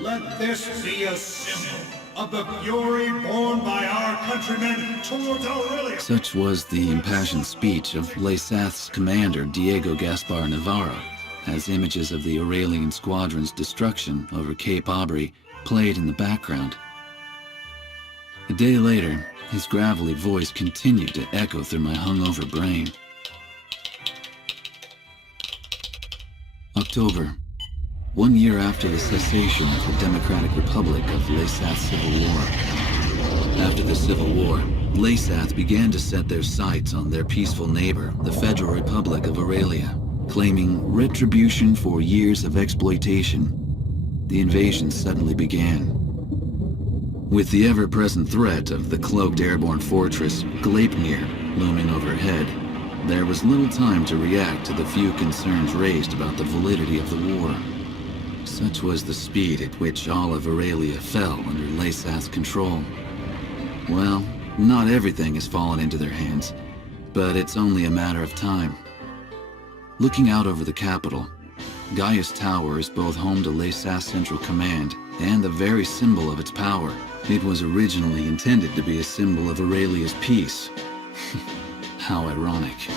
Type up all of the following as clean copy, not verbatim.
Let this be a symbol of the fury borne by our countrymen towards Aurelia. Such was the impassioned speech of Lesath's commander, Diego Gaspar Navarro, as images of the Aurelian squadron's destruction over Cape Aubrey played in the background. A day later, his gravelly voice continued to echo through my hungover brain. October. 1 year after the cessation of the Democratic Republic of Lesath's civil war. After the Civil War, Lesath began to set their sights on their peaceful neighbor, the Federal Republic of Aurelia, claiming retribution for years of exploitation. The invasion suddenly began. With the ever-present threat of the cloaked airborne fortress Gleipnir looming overhead, there was little time to react to the few concerns raised about the validity of the war. Such was the speed at which all of Aurelia fell under Lesath's control. Well, not everything has fallen into their hands, but it's only a matter of time. Looking out over the capital, Gaius Tower is both home to Lesath's Central Command and the very symbol of its power. It was originally intended to be a symbol of Aurelia's peace. How ironic.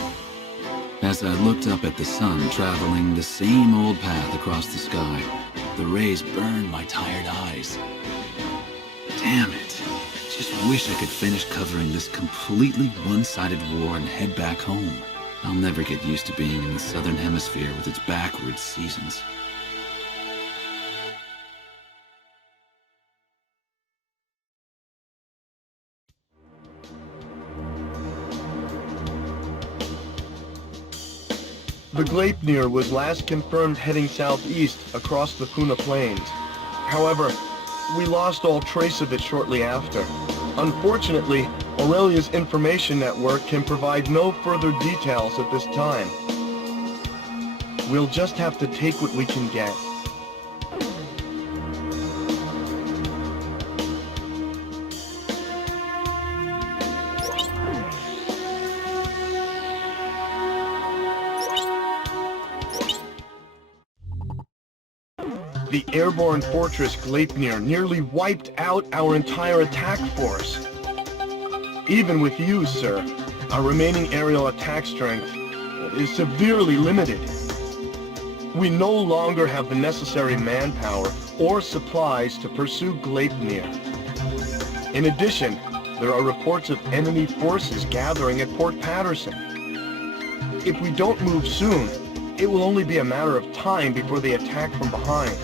As I looked up at the sun traveling the same old path across the sky, the rays burned my tired eyes. Damn it. Just wish I could finish covering this completely one-sided war and head back home. I'll never get used to being in the southern hemisphere with its backwards seasons. The Gleipnir was last confirmed heading southeast across the Puna Plains. However, we lost all trace of it shortly after. Unfortunately, Aurelia's information network can provide no further details at this time. We'll just have to take what we can get. The airborne fortress Gleipnir nearly wiped out our entire attack force. Even with you, sir, our remaining aerial attack strength is severely limited. We no longer have the necessary manpower or supplies to pursue Gleipnir. In addition, there are reports of enemy forces gathering at Port Patterson. If we don't move soon, it will only be a matter of time before they attack from behind.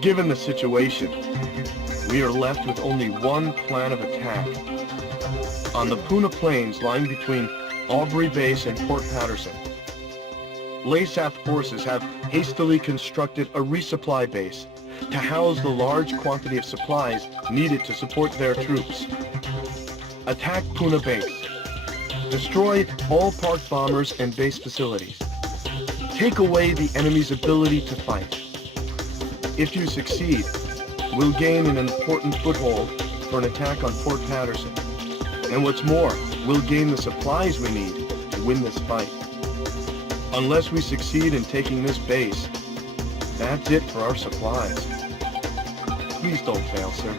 Given the situation, we are left with only one plan of attack. On the Puna Plains lying between Aubrey Base and Port Patterson, Lesath forces have hastily constructed a resupply base to house the large quantity of supplies needed to support their troops. Attack Puna Base. Destroy all parked bombers and base facilities. Take away the enemy's ability to fight. If you succeed, we'll gain an important foothold for an attack on Port Patterson. And what's more, we'll gain the supplies we need to win this fight. Unless we succeed in taking this base, that's it for our supplies. Please don't fail, sir.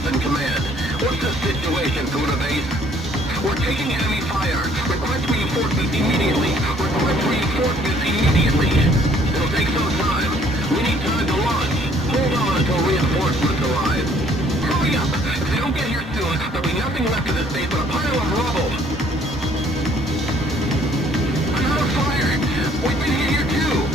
Lewis in command. What's the situation, Buddha Base? We're taking enemy fire. Request reinforcements immediately. Request reinforcements immediately. It'll take some time. We need time to launch. Hold on until reinforcements arrive. Hurry up! If they don't get here soon, there'll be nothing left of this base but a pile of rubble. Another fire! We've been hit here too!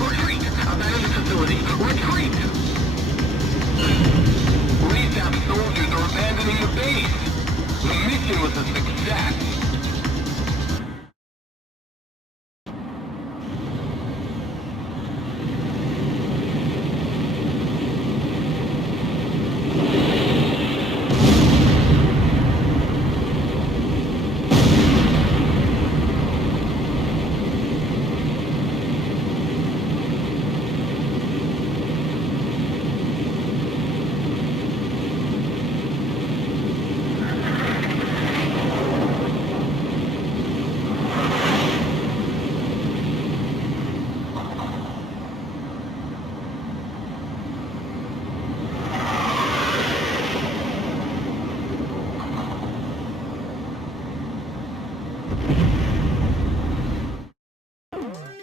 Retreat! Abandon facility! Retreat! Resap soldiers are abandoning the base! The mission was a success!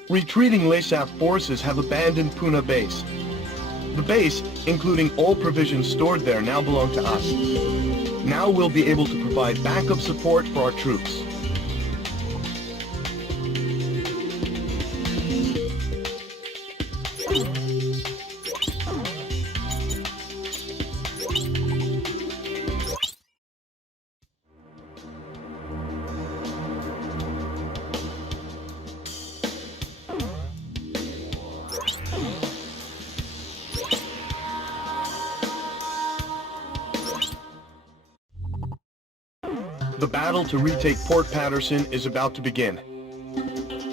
Retreating LESAF forces have abandoned Puna Base. The base, including all provisions stored there, now belong to us. Now we'll be able to provide backup support for our troops. The battle to retake Port Patterson is about to begin.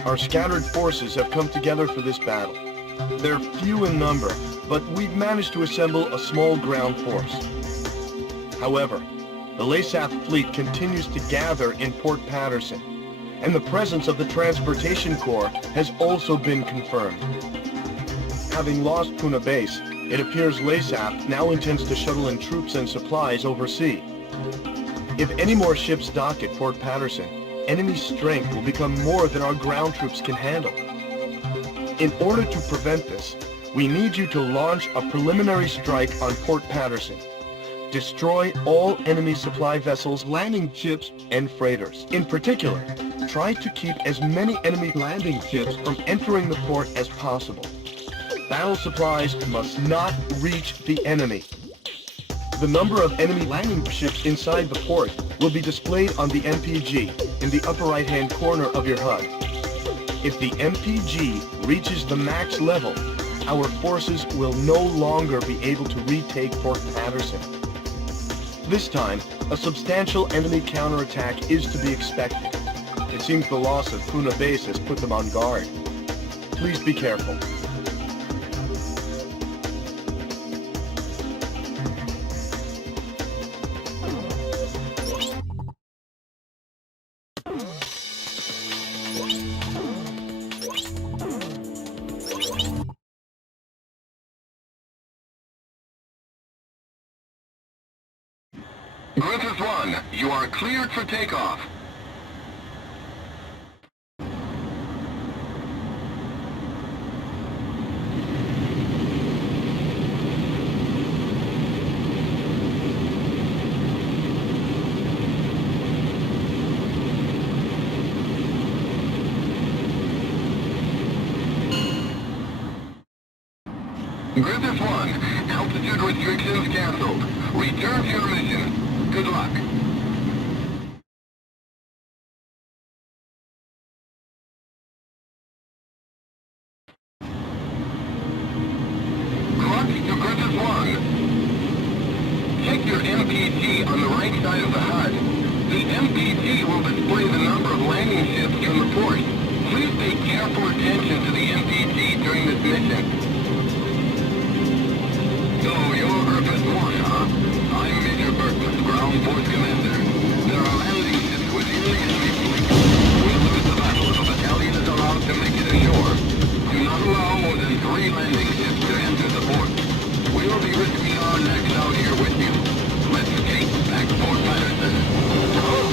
Our scattered forces have come together for this battle. They're few in number, but we've managed to assemble a small ground force. However, the Laysath fleet continues to gather in Port Patterson, and the presence of the Transportation Corps has also been confirmed. Having lost Puna Base, it appears Laysath now intends to shuttle in troops and supplies overseas. If any more ships dock at Port Patterson, enemy strength will become more than our ground troops can handle. In order to prevent this, we need you to launch a preliminary strike on Port Patterson. Destroy all enemy supply vessels, landing ships, and freighters. In particular, try to keep as many enemy landing ships from entering the port as possible. Battle supplies must not reach the enemy. The number of enemy landing ships inside the port will be displayed on the MPG in the upper right-hand corner of your HUD. If the MPG reaches the max level, our forces will no longer be able to retake Port Patterson. This time, a substantial enemy counterattack is to be expected. It seems the loss of Puna Base has put them on guard. Please be careful. Griffith 1, you are cleared for takeoff. Griffith 1, altitude restrictions canceled. Return to your mission. Good luck. Crux to Griffith 1. Check your MPG on the right side of the HUD. The MPG will display the number of landing ships from the port. Please pay careful attention to the MPG during this mission. So, you're Griffith 1, huh? I'm Major Berkman, Ground Force Commander. There are landing ships within the enemy fleet. We lose the battle if a battalion is allowed to make it ashore. Do not allow more than 3 landing ships to enter the port. We'll be risking our necks out here with you. Let's take back Port Patterson. Oh!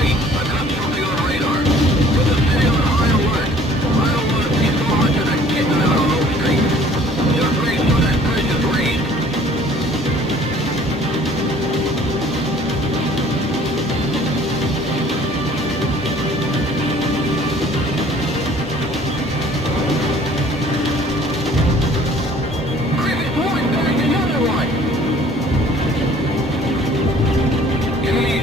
Wait, I got something on radar. Put the city on high alert. I don't want to see so much as a kitten out on those streets. Just make sure that bridge is raised. Griffith 1, there's another one! Enemy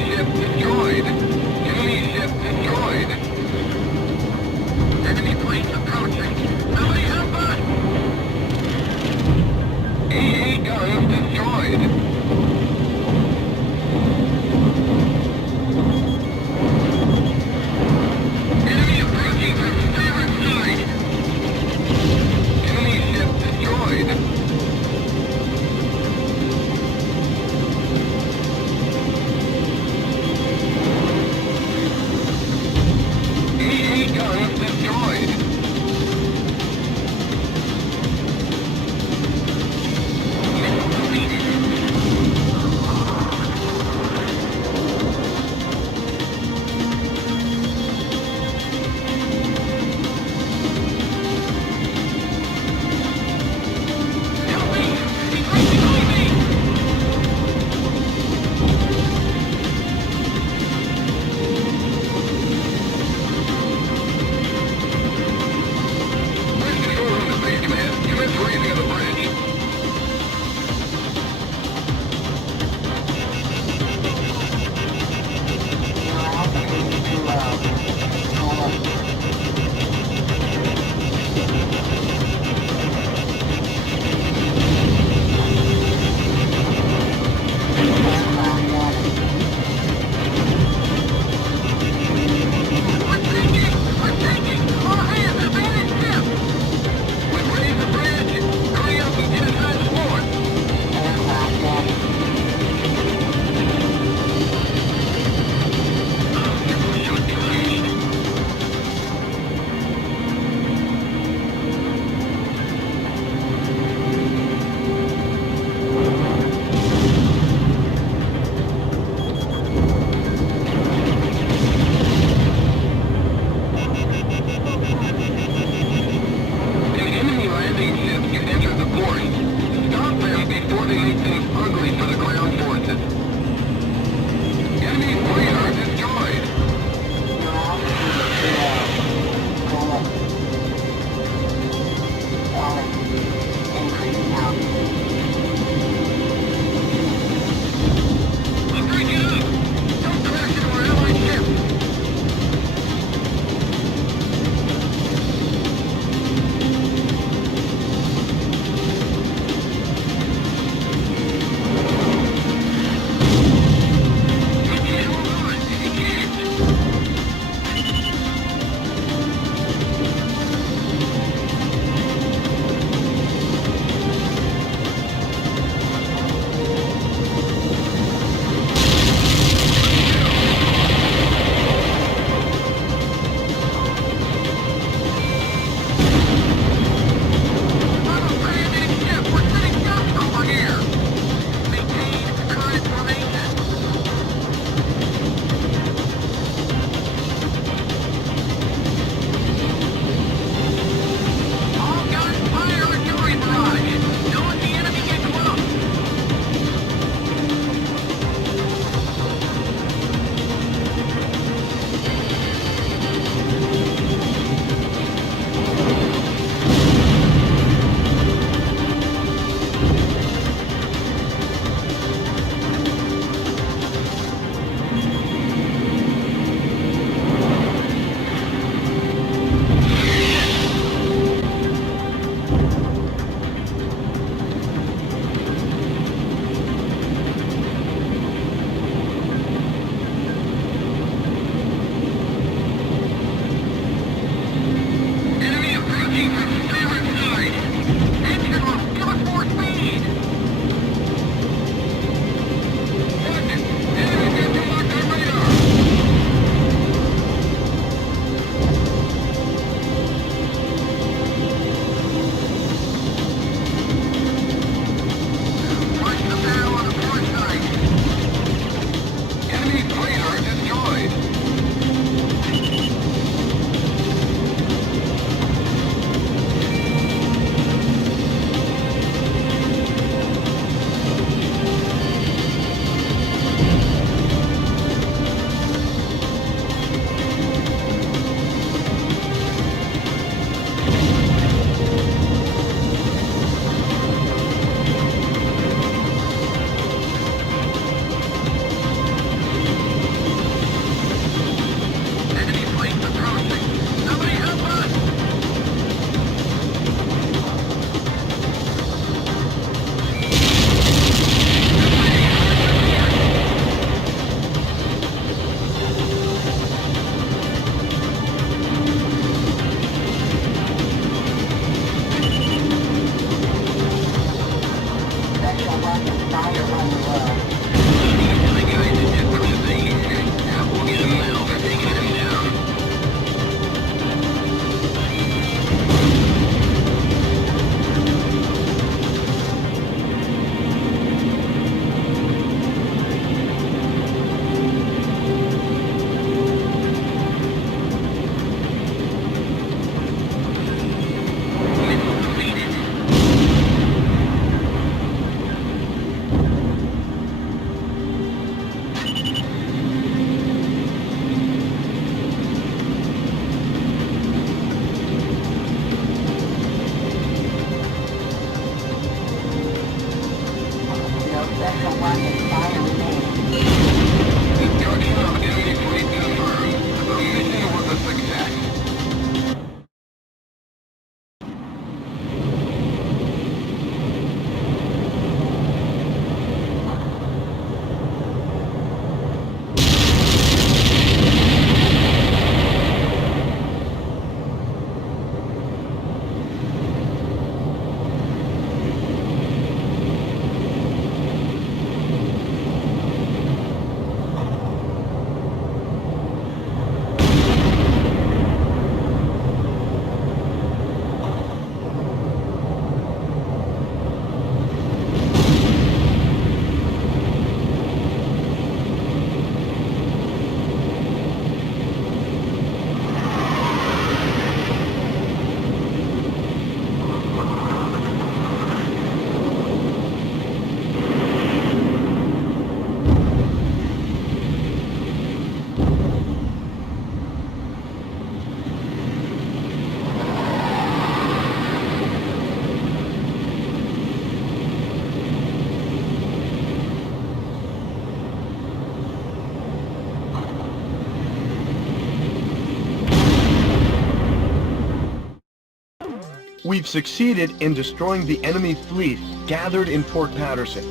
We've succeeded in destroying the enemy fleet gathered in Port Patterson.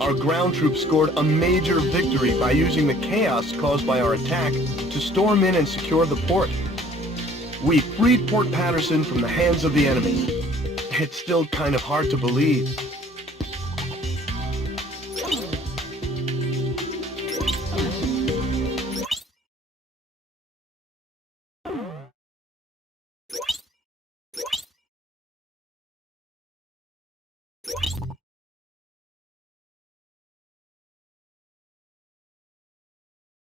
Our ground troops scored a major victory by using the chaos caused by our attack to storm in and secure the port. We freed Port Patterson from the hands of the enemy. It's still kind of hard to believe.